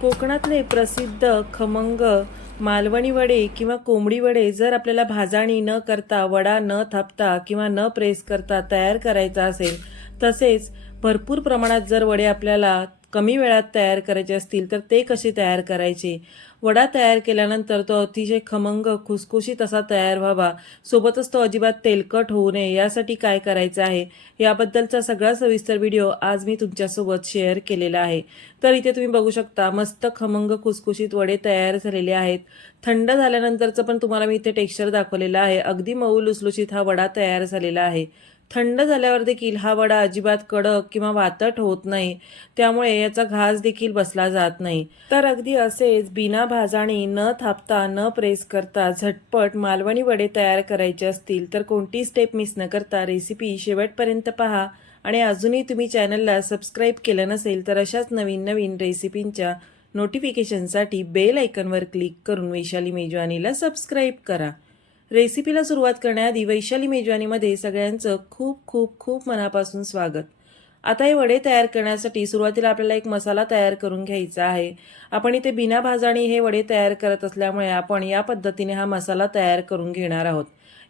कोकणातले प्रसिद्ध खमंग मालवणी वडे किंवा कोंबडी वडे जर आपल्याला भाजाणी न करता वडा न थापता किंवा न प्रेस करता तयार करायचा असेल तसेच भरपूर प्रमाणात जर वडे आपल्याला कमी वेळात तयार करायचे असतील तर ते कसे तयार करायचे? वडा तयार केल्यानंतर तो अतिशय खमंग खुसखुशीत असा तयार व्हावा. सोबतच तो अजिबात तेलकट होऊ नये. यासाठी काय करायचं आहे? याबद्दलचा सगळा सविस्तर व्हिडिओ आज मी तुमच्यासोबत शेअर केलेला आहे. तर इथे तुम्ही बघू शकता मस्त खमंग खुसखुशीत वडे तयार झालेले आहेत. थंड झाल्यानंतरचं पण तुम्हाला मी इथे टेक्स्चर दाखवलेलं आहे. अगदी मऊ लुसलुशीत हा वडा तयार झालेला आहे. थंड झाल्यावर देखील हा वडा अजिबात कडक किंवा वातट होत नाही. त्यामुळे याचा घास देखील बसला जात नाही. तर अगदी असेच बिना भाजाणी न थापता न प्रेस करता झटपट मालवणी वडे तयार करायचे असतील तर कोणती स्टेप मिस न करता रेसिपी शेवटपर्यंत पहा. आणि अजूनही तुम्ही चॅनलला सबस्क्राईब केलं नसेल तर अशाच नवीन नवीन रेसिपींच्या नोटिफिकेशनसाठी बेल आयकनवर क्लिक करून वैशाली मेजवानीला सबस्क्राईब करा. रेसिपीला सुरुवात करण्याआधी वैशाली मेजवानीमध्ये सगळ्यांचं खूप खूप खूप मनापासून स्वागत. आता हे वडे तयार करण्यासाठी सुरुवातीला आपल्याला एक मसाला तयार करून घ्यायचा आहे. आपण इथे बिना भाजाणी हे वडे तयार करत असल्यामुळे आपण या पद्धतीने हा मसाला तयार करून घेणार आहोत.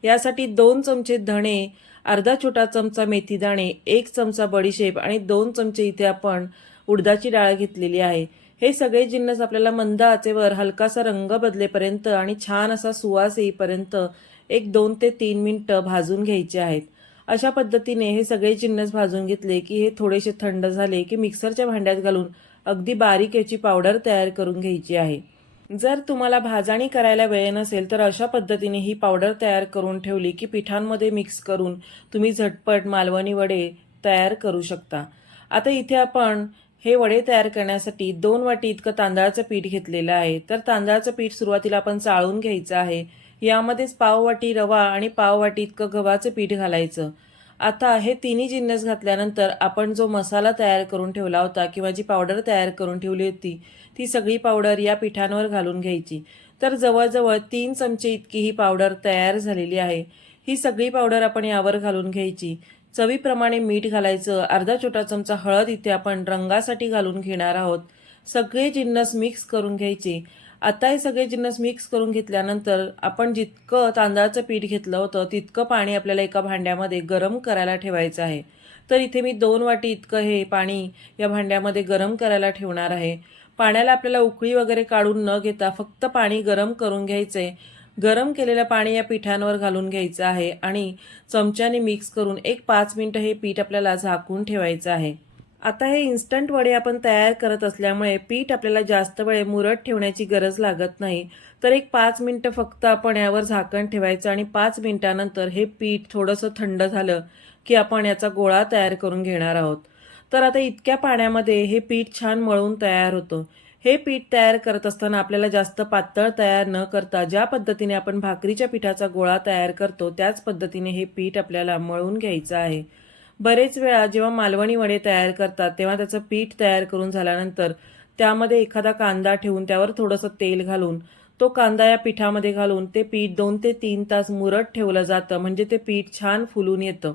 यासाठी दोन चमचे धणे अर्धा छोटा चमचा मेथी दाणे एक चमचा बडीशेप आणि दोन चमचे इथे आपण उडदाची डाळ घेतलेली आहे. हे सगळे जिन्नस आपल्याला मंद आचेवर हलकासा रंग बदलेपर्यंत आणि छान असा सुवास येईपर्यंत एक दोन ते तीन मिनटं भाजून घ्यायचे आहेत. अशा पद्धतीने हे सगळे जिन्नस भाजून घेतले की हे थोडेसे थंड झाले की मिक्सरच्या भांड्यात घालून अगदी बारीक याची पावडर तयार करून घ्यायची आहे. जर तुम्हाला भाजणी करायला वेळ नसेल तर अशा पद्धतीने ही पावडर तयार करून ठेवली की पिठांमध्ये मिक्स करून तुम्ही झटपट मालवणी वडे तयार करू शकता. आता इथे आपण हे वडे तयार करण्यासाठी दोन वाटी इतकं तांदळाचं पीठ घेतलेलं आहे. तर तांदळाचं पीठ सुरुवातीला आपण चाळून घ्यायचं आहे. यामध्येच पाव वाटी रवा आणि पाव वाटी इतकं गव्हाचं पीठ घालायचं. आता हे तिन्ही जिन्नस घातल्यानंतर आपण जो मसाला तयार करून ठेवला होता किंवा जी पावडर तयार करून ठेवली होती ती सगळी पावडर या पिठांवर घालून घ्यायची. तर जवळजवळ तीन चमचे इतकी ही पावडर तयार झालेली आहे. ही सगळी पावडर आपण यावर घालून घ्यायची. चवीप्रमाणे मीठ घालायचं अर्धा छोटा चमचा हळद इथे आपण रंगासाठी घालून घेणार आहोत. सगळे जिन्नस मिक्स करून घ्यायचे. आता हे सगळे जिन्नस मिक्स करून घेतल्यानंतर आपण जितकं तांदळाचं पीठ घेतलं होतं तितकं पाणी आपल्याला एका भांड्यामध्ये गरम करायला ठेवायचं आहे. तर इथे मी दोन वाटी इतकं हे पाणी या भांड्यामध्ये गरम करायला ठेवणार आहे. पाण्याला आपल्याला उकळी वगैरे काढून न घेता फक्त पाणी गरम करून घ्यायचे गरम केलेलं पाणी या पिठांवर घालून घ्यायचं आहे आणि चमच्याने मिक्स करून एक पाच मिनटं हे पीठ आपल्याला झाकून ठेवायचं आहे. आता हे इन्स्टंट वडे आपण तयार करत असल्यामुळे पीठ आपल्याला जास्त वेळ मुरत ठेवण्याची गरज लागत नाही. तर एक पाच मिनटं फक्त आपण यावर झाकण ठेवायचं आणि पाच मिनटानंतर हे पीठ थोडंसं थंड झालं की आपण याचा गोळा तयार करून घेणार आहोत. तर आता इतक्या पाण्यामध्ये हे पीठ छान मळून तयार होतं. हे पीठ तयार करत असताना आपल्याला जास्त पातळ तयार न करता ज्या पद्धतीने आपण भाकरीच्या पिठाचा गोळा तयार करतो त्याच पद्धतीने हे पीठ आपल्याला मळून घ्यायचं आहे. बरेच वेळा जेव्हा मालवणी वडे तयार करतात तेव्हा त्याचं पीठ तयार करून झाल्यानंतर त्यामध्ये एखादा कांदा ठेवून त्यावर थोडंसं तेल घालून तो कांदा या पिठामध्ये घालून ते पीठ दोन ते तीन तास मुरट ठेवलं जातं म्हणजे ते पीठ छान फुलून येतं.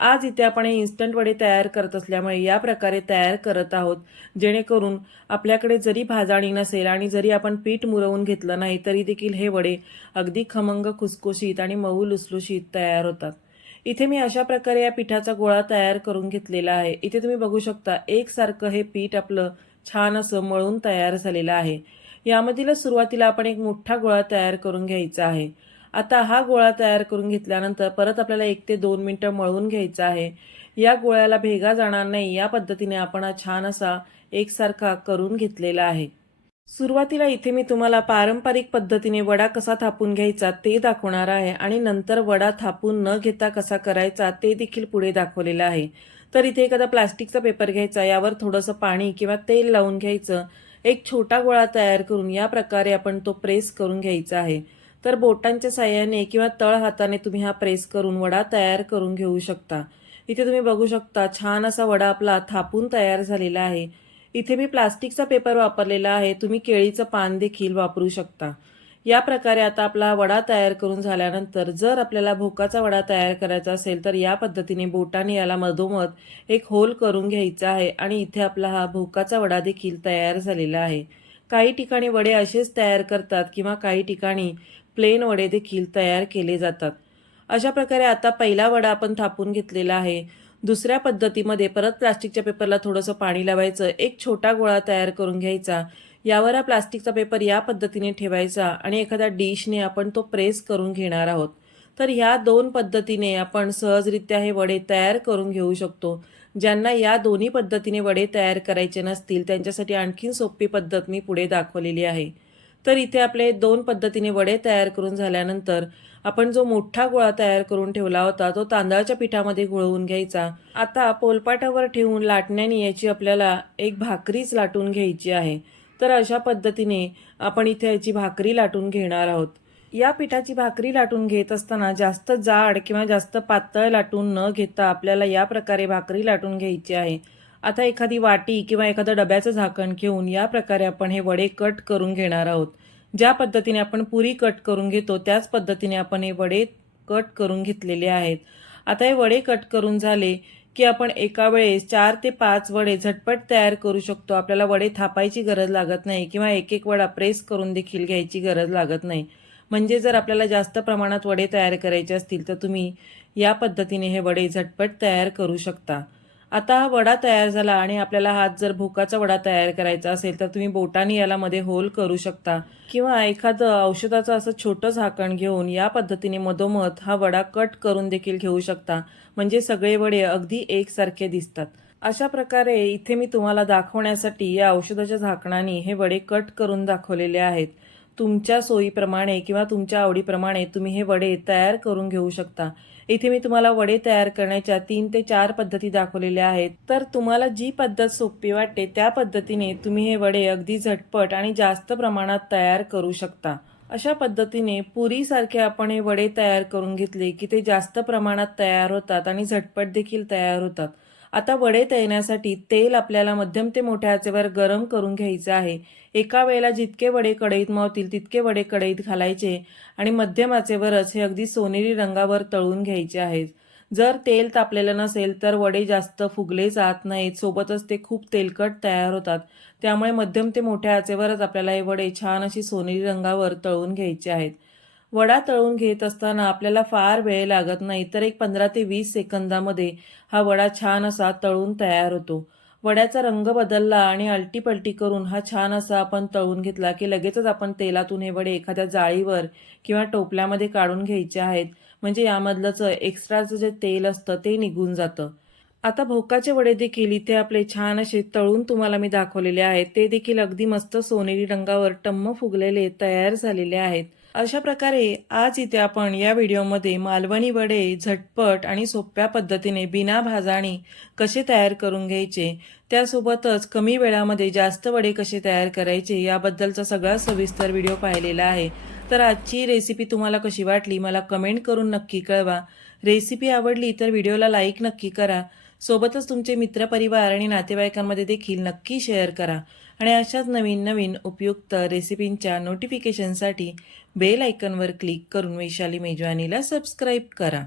आज इथे आपण हे इन्स्टंट वडे तयार करत असल्यामुळे या प्रकारे तयार करत आहोत. जेणेकरून आपल्याकडे जरी भाजाणी नसेल आणि जरी आपण पीठ मुरवून घेतलं नाही तरी देखील हे वडे अगदी खमंग खुसखुशीत आणि मऊ लुसलुशीत तयार होतात. इथे मी अशा प्रकारे या पिठाचा गोळा तयार करून घेतलेला आहे. इथे तुम्ही बघू शकता एकसारखं हे पीठ आपलं छान असं मळून तयार झालेलं आहे. यामधील सुरुवातीला आपण एक मोठा गोळा तयार करून घ्यायचा आहे. आता हा गोळा तयार करून घेतल्यानंतर परत आपल्याला एक ते दोन मिनटं मळून घ्यायचा आहे. या गोळ्याला भेगा जाणार नाही या पद्धतीने आपण हा छान असा एकसारखा करून घेतलेला आहे. सुरुवातीला इथे मी तुम्हाला पारंपरिक पद्धतीने वडा कसा थापून घ्यायचा ते दाखवणार आहे आणि नंतर वडा थापून न घेता कसा करायचा ते देखील पुढे दाखवलेलं आहे. तर इथे एखादा प्लास्टिकचा पेपर घ्यायचा यावर थोडंसं पाणी किंवा तेल लावून घ्यायचं. एक छोटा गोळा तयार करून या प्रकारे आपण तो प्रेस करून घ्यायचा आहे. तर बोटांच्या साह्याने किंवा तळ हाताने तुम्ही हा प्रेस करून वडा तयार करून घेऊ शकता. इथे तुम्ही बघू शकता छान असा वडा आपला थापून तयार झालेला आहे. इथे मी प्लास्टिकचा पेपर वापरलेला आहे. तुम्ही केळीचं पान देखील वापरू शकता. या प्रकारे आता आपला वडा तयार करून झाल्यानंतर जर आपल्याला भोकाचा वडा तयार करायचा असेल तर या पद्धतीने बोटाने याला मधोमध एक होल करून घ्यायचा आहे आणि इथे आपला हा भोकाचा वडा देखील तयार झालेला आहे. काही ठिकाणी वडे असेच तयार करतात किंवा काही ठिकाणी प्लेन वडे देखील तयार केले जातात. अशा प्रकारे आता पहिला वडा आपण थापून घेतलेला आहे. दुसऱ्या पद्धतीमध्ये परत प्लास्टिकच्या पेपरला थोडंसं पाणी लावायचं एक छोटा गोळा तयार करून घ्यायचा. यावर हा प्लास्टिकचा पेपर या पद्धतीने ठेवायचा आणि एखाद्या डिशने आपण तो प्रेस करून घेणार आहोत. तर ह्या दोन पद्धतीने आपण सहजरित्या हे वडे तयार करून घेऊ शकतो. ज्यांना या दोन्ही पद्धतीने वडे तयार करायचे नसतील त्यांच्यासाठी आणखीन सोपी पद्धत मी पुढे दाखवलेली आहे. तर इथे आपले दोन पद्धतीने वडे तयार करून झाल्यानंतर आपण जो मोठा गोळा तयार करून ठेवला होता तो तांदळाच्या पिठामध्ये घोळवून घ्यायचा. आता पोलपाटावर ठेवून लाटण्याने याची आपल्याला एक भाकरीच लाटून घ्यायची आहे. तर अशा पद्धतीने आपण इथे याची भाकरी लाटून घेणार आहोत. या पिठाची भाकरी लाटून घेत असताना जास्त जाड किंवा जास्त पातळ लाटून न घेता आपल्याला या प्रकारे भाकरी लाटून घ्यायची आहे. आता एखादी वाटी किंवा एखादं डब्याचं झाकण घेऊन या प्रकारे आपण हे वडे कट करून घेणार आहोत. ज्या पद्धतीने आपण पुरी कट करून घेतो त्याच पद्धतीने आपण हे वडे कट करून घेतलेले आहेत. आता हे वडे कट करून झाले की आपण एका वेळेस चार ते पाच वडे झटपट तयार करू शकतो. आपल्याला वडे थापायची गरज लागत नाही किंवा एक एक वडा प्रेस करून देखील घ्यायची गरज लागत नाही. म्हणजे जर आपल्याला जास्त प्रमाणात वडे तयार करायचे असतील तर तुम्ही या पद्धतीने हे वडे झटपट तयार करू शकता. आता हा वडा तयार झाला आणि आपल्याला हात जर भोकाचा वडा तयार करायचा असेल तर तुम्ही बोटाने याला मध्ये होल करू शकता. किंवा एखादं औषधाचं असं छोटं झाकण घेऊन या पद्धतीने मधोमध हा वडा कट करून देखील घेऊ शकता. म्हणजे सगळे वडे अगदी एकसारखे दिसतात. अशा प्रकारे इथे मी तुम्हाला दाखवण्यासाठी या औषधाच्या झाकणाने हे वडे कट करून दाखवलेले आहेत. तुमच्या सोयीप्रमाणे किंवा तुमच्या आवडीप्रमाणे तुम्ही हे वडे तयार करून घेऊ शकता. इथे मी तुम्हाला वडे तयार करण्याच्या तीन ते चार पद्धती दाखवलेल्या आहेत. तर तुम्हाला जी पद्धत सोपी वाटते त्या पद्धतीने तुम्ही हे वडे अगदी झटपट आणि जास्त प्रमाणात तयार करू शकता. अशा पद्धतीने पुरीसारखे आपण हे वडे तयार करून घेतले की ते जास्त प्रमाणात तयार होतात आणि झटपट देखील तयार होतात. आता वडे तळण्यासाठी तेल आपल्याला मध्यम ते मोठ्या आचेवर गरम करून घ्यायचं आहे. एका वेळेला जितके वडे कढईत मावतील तितके वडे कढईत घालायचे आणि मध्यम आचेवरच हे अगदी सोनेरी रंगावर तळून घ्यायचे आहेत. जर तेल तापलेलं नसेल तर वडे जास्त फुगले जात नाहीत. सोबतच ते खूप तेलकट तयार होतात. त्यामुळे मध्यम ते मोठ्या आचेवरच आपल्याला हे वडे छान अशी सोनेरी रंगावर तळून घ्यायचे आहेत. वडा तळून घेत असताना आपल्याला फार वेळ लागत नाही तर एक पंधरा ते वीस सेकंदामध्ये हा वडा छान असा तळून तयार होतो. वड्याचा रंग बदलला आणि अल्टीपलटी करून हा छान असा आपण तळून घेतला की लगेचच आपण तेलातून हे वडे एखाद्या जाळीवर किंवा टोपल्यामध्ये काढून घ्यायचे आहेत. म्हणजे यामधलंच एक्स्ट्राचं जे तेल असतं ते निघून जातं. आता भोकाचे वडे देखील इथे आपले छान असे तळून तुम्हाला मी दाखवलेले आहेत. ते देखील अगदी मस्त सोनेरी रंगावर टम्म फुगलेले तयार झालेले आहेत. अशा प्रकारे आज इथे आपण या व्हिडिओमध्ये मालवणी वडे झटपट आणि सोप्या पद्धतीने बिना भाजाणी कसे तयार करून घ्यायचे त्यासोबतच कमी वेळामध्ये जास्त वडे कसे तयार करायचे याबद्दलचा सगळा सविस्तर व्हिडिओ पाहिलेला आहे. तर आजची रेसिपी तुम्हाला कशी वाटली मला कमेंट करून नक्की कळवा. रेसिपी आवडली तर व्हिडिओला लाईक नक्की करा. सोबतच तुमचे मित्रपरिवार आणि नातेवाईकांमध्ये देखील नक्की शेअर करा. आणि अशाच नवीन नवीन उपयुक्त रेसिपींच्या नोटिफिकेशनसाठी बेल आयकनवर क्लिक करून वैशाली मेजवानीला सबस्क्राईब करा.